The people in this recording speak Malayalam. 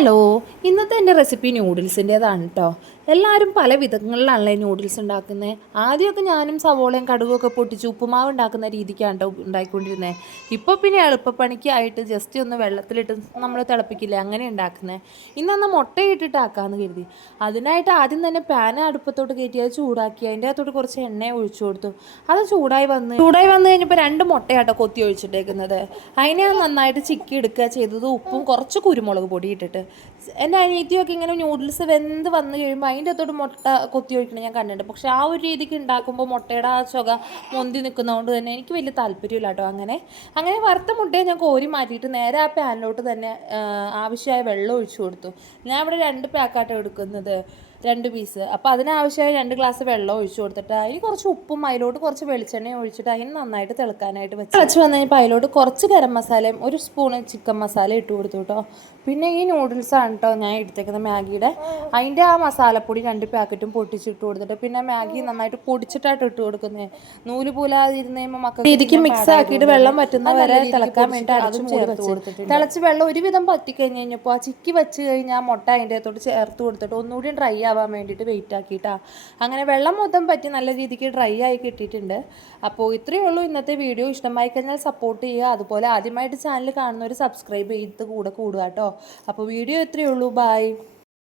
ഹലോ, ഇന്നത്തെ എൻ്റെ റെസിപ്പി ന്യൂഡിൽസിൻ്റേതാണ് കേട്ടോ. എല്ലാവരും പല വിധങ്ങളിലാണല്ലേ ന്യൂഡിൽസ് ഉണ്ടാക്കുന്നത്. ആദ്യമൊക്കെ ഞാനും സവോളയും കടുകൊക്കെ പൊട്ടിച്ച് ഉപ്പുമാവ് ഉണ്ടാക്കുന്ന രീതിക്കാണ് കേട്ടോ ഉണ്ടാക്കിക്കൊണ്ടിരുന്നത്. ഇപ്പോൾ പിന്നെ എളുപ്പപ്പണിക്കായിട്ട് ജസ്റ്റ് ഒന്ന് വെള്ളത്തിലിട്ട് നമ്മൾ തിളപ്പിക്കില്ലേ, അങ്ങനെ ഉണ്ടാക്കുന്നത്. ഇന്നൊന്ന് മുട്ടയിട്ടിട്ടാക്കാമെന്ന് കരുതി. അതിനായിട്ട് ആദ്യം തന്നെ പാൻ അടുപ്പത്തോട്ട് കയറ്റി അത് ചൂടാക്കി അതിൻ്റെ അകത്തോട്ട് കുറച്ച് എണ്ണ ഒഴിച്ചു കൊടുത്തു. അത് ചൂടായി വന്ന് കഴിഞ്ഞപ്പോൾ 2 മുട്ടയാട്ടോ കൊത്തി ഒഴിച്ചിട്ടേക്കുന്നത്. അതിനെ നന്നായിട്ട് ചിക്കി എടുക്കുക ചെയ്തത്, ഉപ്പും കുറച്ച് കുരുമുളക് പൊടി ഇട്ടിട്ട്. എൻ്റെ അനിയത്തിയൊക്കെ ഇങ്ങനെ ന്യൂഡിൽസ് വെന്ത് വന്ന് കഴിയുമ്പോൾ അതിൻ്റെ അകത്തോട്ട് മുട്ട കൊത്തി ഒഴിക്കണം ഞാൻ കണ്ടിട്ടുണ്ട്. പക്ഷേ ആ ഒരു രീതിക്ക് ഉണ്ടാക്കുമ്പോൾ മുട്ടയുടെ ആ ചുക പൊന്തി നിൽക്കുന്നതുകൊണ്ട് തന്നെ എനിക്ക് വലിയ താല്പര്യമില്ല കേട്ടോ. അങ്ങനെ വറുത്ത മുട്ടയെ ഞാൻ കോരി മാറ്റിയിട്ട് നേരെ ആ പാനിലോട്ട് തന്നെ ആവശ്യമായ വെള്ളം ഒഴിച്ചു കൊടുത്തു. ഞാൻ ഇവിടെ 2 പാക്കാട്ടോ എടുക്കുന്നത്, 2 പീസ്. അപ്പോൾ അതിനാവശ്യമായ 2 ഗ്ലാസ് വെള്ളം ഒഴിച്ചു കൊടുത്തിട്ട് അതിന് കുറച്ച് ഉപ്പും അതിലോട്ട് കുറച്ച് വെളിച്ചെണ്ണയും ഒഴിച്ചിട്ട് അതിന് നന്നായിട്ട് തിളക്കാനായിട്ട് തിളച്ച് വന്നു കഴിഞ്ഞപ്പോൾ അതിലോട്ട് കുറച്ച് ഗരം മസാലയും 1 സ്പൂൺ ചിക്കൻ മസാല ഇട്ട് കൊടുത്തു കേട്ടോ. പിന്നെ ഈ നൂഡിൽസാണ് കേട്ടോ ഞാൻ എടുത്തേക്കുന്നത് മാഗിയുടെ. അതിൻ്റെ ആ മസാലപ്പൊടി 2 പാക്കറ്റും പൊട്ടിച്ചിട്ട് കൊടുത്തിട്ട് പിന്നെ മാഗി നന്നായിട്ട് പൊടിച്ചിട്ടായിട്ട് ഇട്ട് കൊടുക്കുന്നത്. നൂല് പോലാതിരുന്ന് കഴിയുമ്പോൾ മക്കൾ രീതിക്ക് മിക്സ് ആക്കിയിട്ട് വെള്ളം പറ്റുന്ന വരെ തിളക്കാൻ വേണ്ടി അതും ചേർത്ത് കൊടുത്തിട്ട് തിളച്ച് വെള്ളം ഒരുവിധം പറ്റിക്കഴിഞ്ഞ് കഴിഞ്ഞപ്പോൾ ആ ചിക്കി വെച്ച് കഴിഞ്ഞാൽ ആ മുട്ട അതിൻ്റെ അകത്തോട്ട് ചേർത്ത് കൊടുത്തിട്ട് ഒന്നുകൂടി ഡ്രൈ ആവാൻ വേണ്ടിയിട്ട് വെയിറ്റ് ആക്കിയിട്ടാണ്. അങ്ങനെ വെള്ളം മൊത്തം പറ്റി നല്ല രീതിക്ക് ഡ്രൈ ആയി കിട്ടിയിട്ടുണ്ട്. അപ്പോൾ ഇത്രയേ ഉള്ളൂ ഇന്നത്തെ വീഡിയോ. ഇഷ്ടമായി കഴിഞ്ഞാൽ സപ്പോർട്ട് ചെയ്യുക. അതുപോലെ ആദ്യമായിട്ട് ചാനൽ കാണുന്നവർ സബ്സ്ക്രൈബ് ചെയ്ത് കൂടുക കേട്ടോ. അപ്പോൾ വീഡിയോ ഇത്രയേ ഉള്ളൂ. ബൈ.